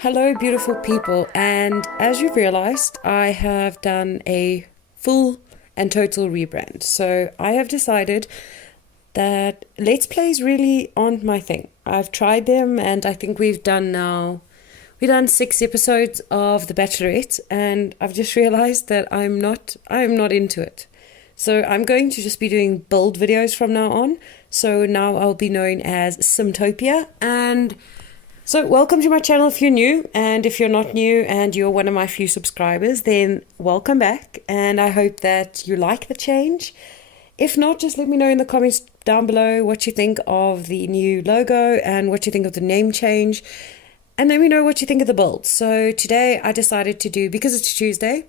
Hello, beautiful people, and as you've realized, I have done a full and total rebrand. So I have decided that Let's Plays really aren't my thing. I've tried them, and I think we've done 6 episodes of The Bachelorette, and I've just realized that I'm not into it. So I'm going to just be doing build videos from now on. So now I'll be known as Simtopia, and so welcome to my channel if you're new, and if you're not new and you're one of my few subscribers, then welcome back, and I hope that you like the change. If not, just let me know in the comments down below what you think of the new logo and what you think of the name change, and let me know what you think of the build. So today I decided to do, because it's Tuesday,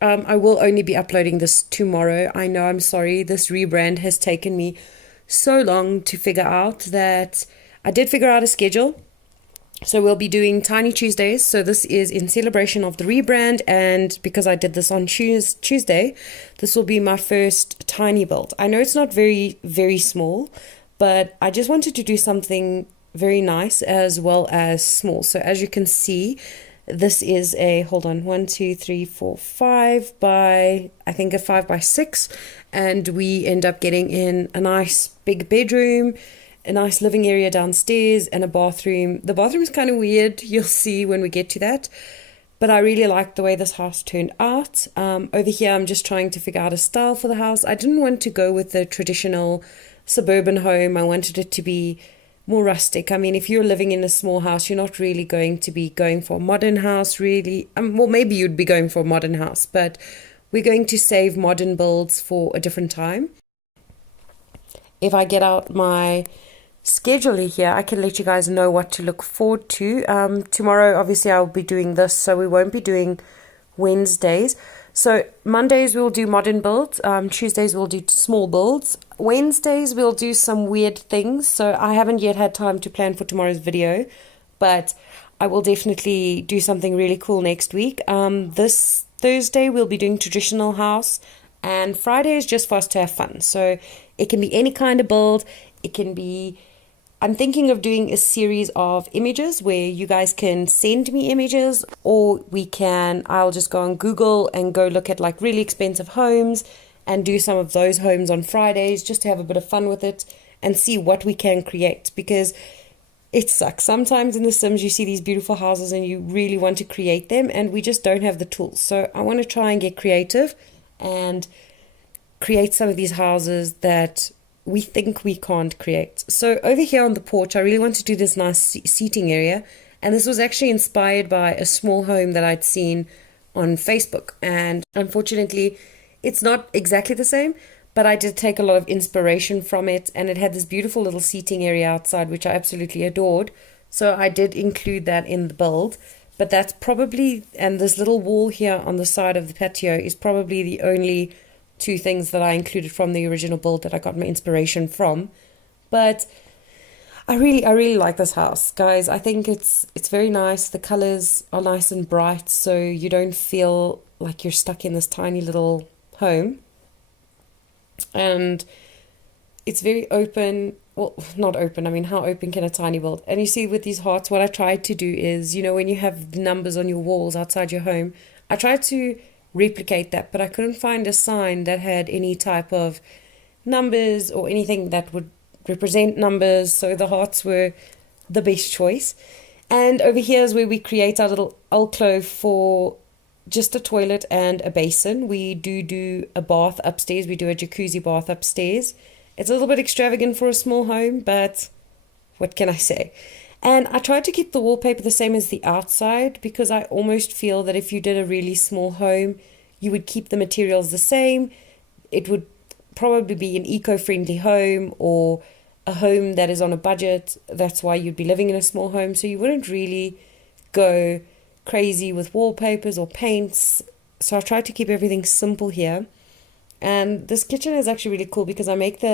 I will only be uploading this tomorrow. I know, I'm sorry, this rebrand has taken me so long to figure out that I did figure out a schedule. So we'll be doing Tiny Tuesdays. So this is in celebration of the rebrand, and because I did this on Tuesday, this will be my first tiny build. I know it's not very, very small, but I just wanted to do something very nice as well as small. So as you can see, this is a, hold on, 1, 2, 3, 4, 5 by, I think a 5 by 6. And we end up getting in a nice big bedroom, a nice living area downstairs, and a bathroom. The bathroom is kind of weird, you'll see when we get to that, but I really like the way this house turned out. Over here I'm just trying to figure out a style for the house. I didn't want to go with the traditional suburban home. I wanted it to be more rustic. I mean, if you're living in a small house, you're not really going to be going for a modern house, really. Well, maybe you'd be going for a modern house, but we're going to save modern builds for a different time. If I get out my scheduler here, I can let you guys know what to look forward to. Tomorrow, obviously, I'll be doing this, so we won't be doing Wednesdays. So Mondays we'll do modern builds, Tuesdays we'll do small builds, Wednesdays we'll do some weird things. So I haven't yet had time to plan for tomorrow's video, but I will definitely do something really cool next week. This Thursday we'll be doing traditional house, and Friday is just for us to have fun. So it can be any kind of build. It can be, I'm thinking of doing a series of images where you guys can send me images, or I'll just go on Google and go look at like really expensive homes and do some of those homes on Fridays just to have a bit of fun with it and see what we can create, because it sucks. Sometimes in The Sims you see these beautiful houses and you really want to create them, and we just don't have the tools. So I want to try and get creative and create some of these houses that we think we can't create. So over here on the porch, I really want to do this nice seating area, and this was actually inspired by a small home that I'd seen on Facebook, and unfortunately it's not exactly the same, but I did take a lot of inspiration from it, and it had this beautiful little seating area outside which I absolutely adored, so I did include that in the build. But that's probably, and this little wall here on the side of the patio is probably the only 2 things that I included from the original build that I got my inspiration from. But I really like this house, guys. I think it's very nice. The colors are nice and bright, so you don't feel like you're stuck in this tiny little home. And it's very open. Well, not open, I mean, how open can a tiny build? And you see with these hearts, what I tried to do is, you know, when you have the numbers on your walls outside your home, I tried to replicate that, but I couldn't find a sign that had any type of numbers or anything that would represent numbers, so the hearts were the best choice. And over here is where we create our little alcove for just a toilet and a basin. We do a bath upstairs. We do a jacuzzi bath upstairs. It's a little bit extravagant for a small home, but what can I say? And I tried to keep the wallpaper the same as the outside, because I almost feel that if you did a really small home, you would keep the materials the same. It would probably be an eco-friendly home, or a home that is on a budget. That's why you'd be living in a small home. So you wouldn't really go crazy with wallpapers or paints. So I tried to keep everything simple here. And this kitchen is actually really cool because I make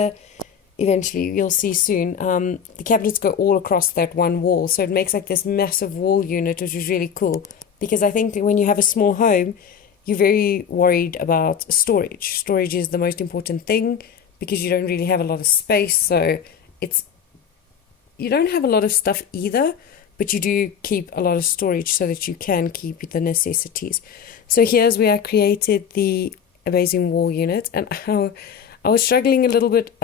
eventually, you'll see soon, the cabinets go all across that one wall. So it makes like this massive wall unit, which is really cool. Because I think when you have a small home, you're very worried about storage. Storage is the most important thing because you don't really have a lot of space. So it's you don't have a lot of stuff either, but you do keep a lot of storage so that you can keep the necessities. So here's where I created the amazing wall unit, and how I was struggling a little bit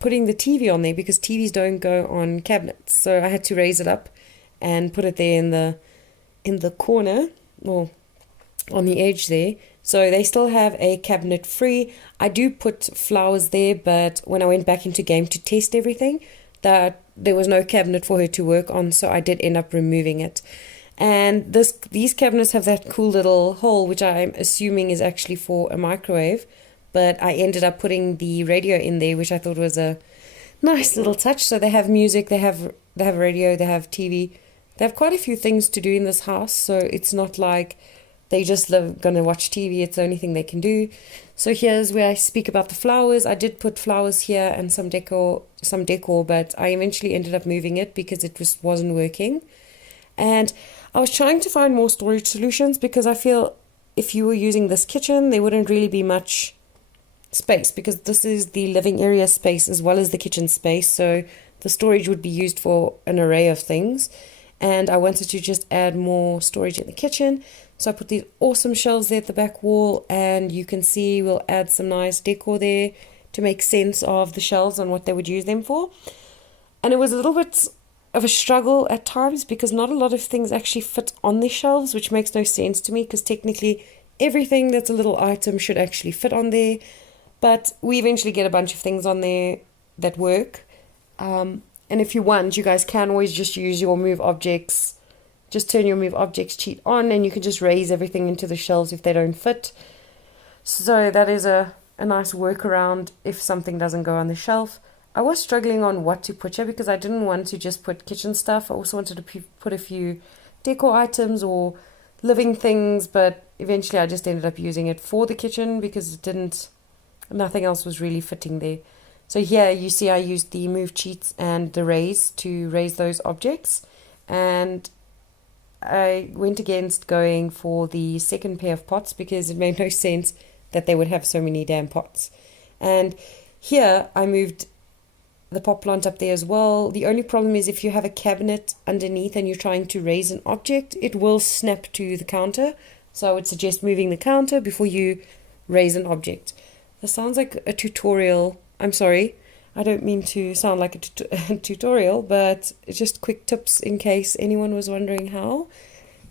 putting the TV on there because TVs don't go on cabinets. So I had to raise it up and put it there in the corner, or on the edge there. So they still have a cabinet free. I do put flowers there, but when I went back into game to test everything, that there was no cabinet for her to work on, so I did end up removing it. And these cabinets have that cool little hole, which I'm assuming is actually for a microwave, but I ended up putting the radio in there, which I thought was a nice little touch. So they have music, they have radio, they have TV. They have quite a few things to do in this house, so it's not like they just gonna watch TV. It's the only thing they can do. So here's where I speak about the flowers. I did put flowers here and some decor, but I eventually ended up moving it because it just wasn't working. And I was trying to find more storage solutions because I feel if you were using this kitchen, there wouldn't really be much space, because this is the living area space as well as the kitchen space. So the storage would be used for an array of things. And I wanted to just add more storage in the kitchen. So I put these awesome shelves there at the back wall, and you can see we'll add some nice decor there to make sense of the shelves and what they would use them for. And it was a little bit of a struggle at times because not a lot of things actually fit on the shelves, which makes no sense to me because technically everything that's a little item should actually fit on there. But we eventually get a bunch of things on there that work. And if you want, you guys can always just use your move objects. Just turn your move objects cheat on and you can just raise everything into the shelves if they don't fit. So that is a nice workaround if something doesn't go on the shelf. I was struggling on what to put here because I didn't want to just put kitchen stuff. I also wanted to put a few decor items or living things, but eventually I just ended up using it for the kitchen because nothing else was really fitting there. So here you see I used the move cheats and the raise to raise those objects, and I went against going for the second pair of pots because it made no sense that they would have so many damn pots. And here I moved the pot plant up there as well. The only problem is if you have a cabinet underneath and you're trying to raise an object, it will snap to the counter. So I would suggest moving the counter before you raise an object. This sounds like a tutorial. I'm sorry, I don't mean to sound like a tutorial, but it's just quick tips in case anyone was wondering how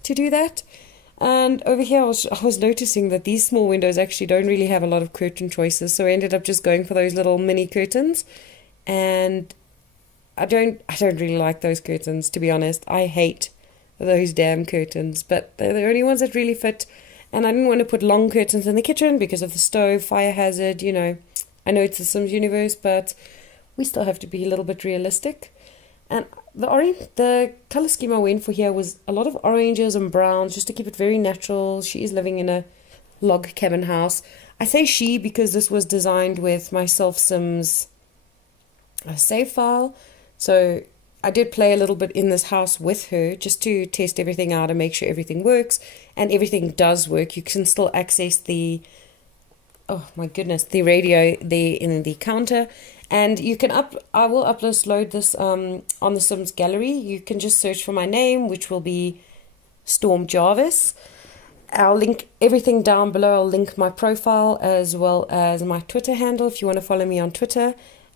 to do that. And over here I was noticing that these small windows actually don't really have a lot of curtain choices, so I ended up just going for those little mini curtains. And I don't really like those curtains, to be honest. I hate those damn curtains, but they're the only ones that really fit. And I didn't want to put long curtains in the kitchen because of the stove, fire hazard, you know. I know it's the Sims universe, but we still have to be a little bit realistic. And the color scheme I went for here was a lot of oranges and browns, just to keep it very natural. She is living in a log cabin house. I say she because this was designed with my Self Sims save file. So I did play a little bit in this house with her just to test everything out and make sure everything works. And everything does work. You can still access the radio there in the counter. And you can I will upload this on the Sims gallery. You can just search for my name, which will be Storm Jarvis. I'll link everything down below. I'll link my profile as well as my Twitter handle if you want to follow me on Twitter.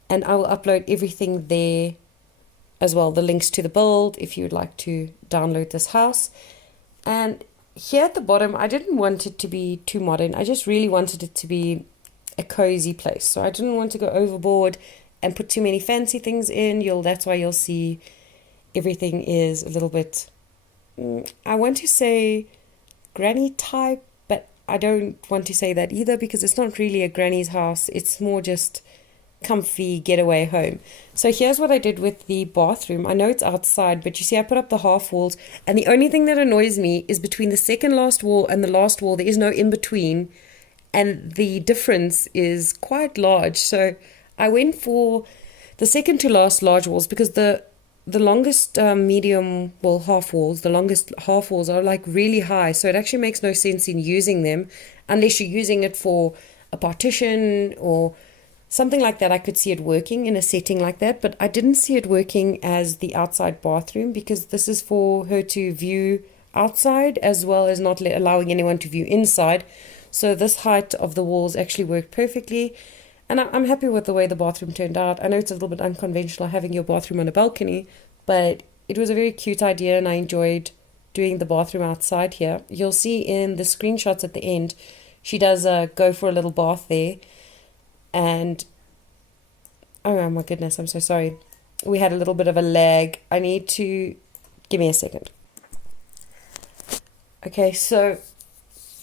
And I will upload everything there as well. The links to the build if you would like to download this house. And here at the bottom, I didn't want it to be too modern. I just really wanted it to be a cozy place. So I didn't want to go overboard and put too many fancy things in. That's why you'll see everything is a little bit, I want to say granny type, but I don't want to say that either because it's not really a granny's house. It's more just comfy getaway home. So here's what I did with the bathroom. I know it's outside, but you see I put up the half walls, and the only thing that annoys me is between the second last wall and the last wall there is no in between, and the difference is quite large. So I went for the second to last large walls because the longest half walls, the longest half walls are like really high, so it actually makes no sense in using them unless you're using it for a partition or something like that, I could see it working in a setting like that, but I didn't see it working as the outside bathroom because this is for her to view outside as well as not allowing anyone to view inside. So this height of the walls actually worked perfectly. And I'm happy with the way the bathroom turned out. I know it's a little bit unconventional having your bathroom on a balcony, but it was a very cute idea and I enjoyed doing the bathroom outside here. You'll see in the screenshots at the end, she does go for a little bath there. And oh my goodness, I'm so sorry. We had a little bit of a lag. I need to give me a second. Okay, so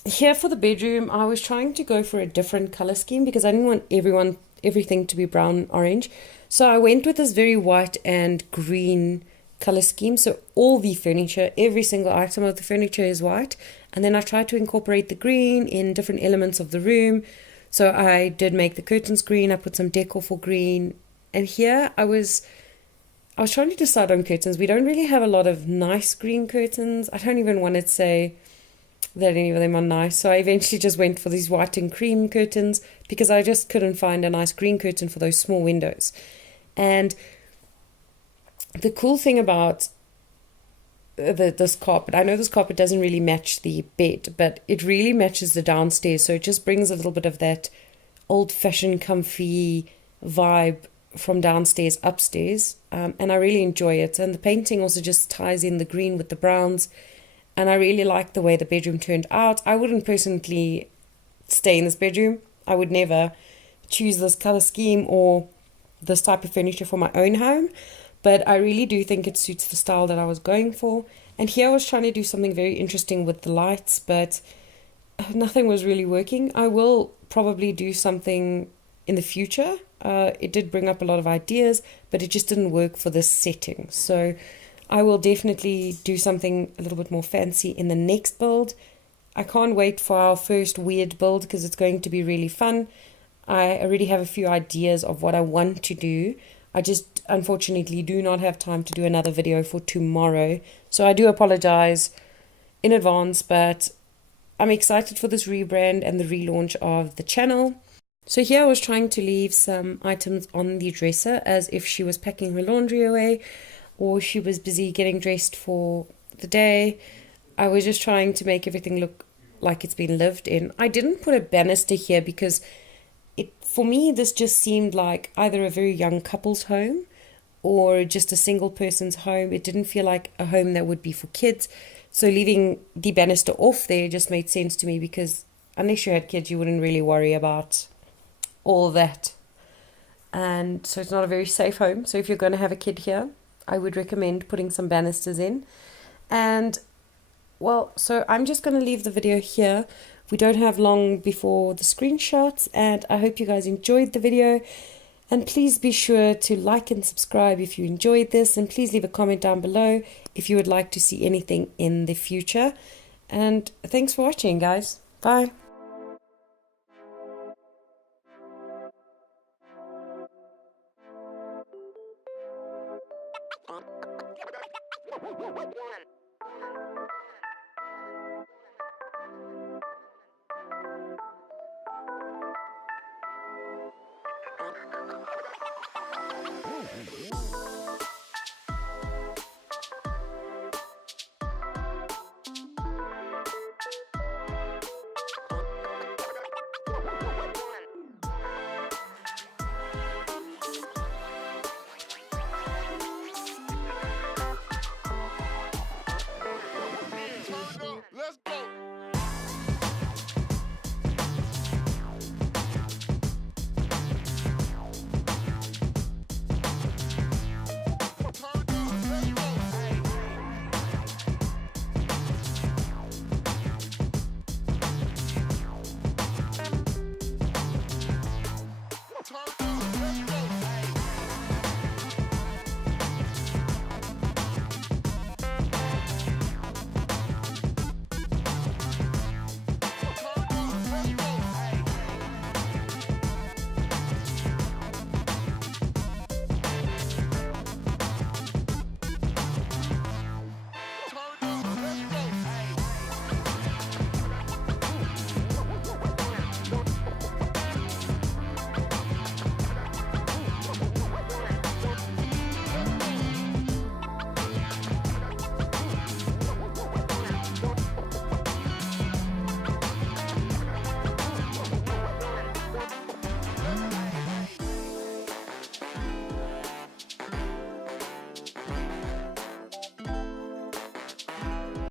here for the bedroom, I was trying to go for a different color scheme because I didn't want everything to be brown orange. So I went with this very white and green color scheme. So all the furniture, every single item of the furniture is white. And then I tried to incorporate the green in different elements of the room. So I did make the curtains green. I put some decor for green. And here I was trying to decide on curtains. We don't really have a lot of nice green curtains. I don't even want to say that any of them are nice. So I eventually just went for these white and cream curtains because I just couldn't find a nice green curtain for those small windows. And the cool thing about this carpet, I know this carpet doesn't really match the bed, but it really matches the downstairs. So it just brings a little bit of that old-fashioned comfy vibe from downstairs upstairs. And I really enjoy it. And the painting also just ties in the green with the browns. And I really like the way the bedroom turned out. I wouldn't personally stay in this bedroom. I would never choose this color scheme or this type of furniture for my own home. But I really do think it suits the style that I was going for. And here I was trying to do something very interesting with the lights, but nothing was really working. I will probably do something in the future. It did bring up a lot of ideas, but it just didn't work for this setting. So I will definitely do something a little bit more fancy in the next build. I can't wait for our first weird build because it's going to be really fun. I already have a few ideas of what I want to do. I just unfortunately do not have time to do another video for tomorrow. So I do apologize in advance, but I'm excited for this rebrand and the relaunch of the channel. So here I was trying to leave some items on the dresser as if she was packing her laundry away or she was busy getting dressed for the day. I was just trying to make everything look like it's been lived in. I didn't put a banister here because for me, this just seemed like either a very young couple's home or just a single person's home. It didn't feel like a home that would be for kids. So leaving the banister off there just made sense to me because unless you had kids, you wouldn't really worry about all that. And so it's not a very safe home. So if you're going to have a kid here, I would recommend putting some banisters in. And well, so I'm just going to leave the video here. We don't have long before the screenshots, and I hope you guys enjoyed the video. And please be sure to like and subscribe if you enjoyed this, and please leave a comment down below if you would like to see anything in the future. And thanks for watching, guys. Bye.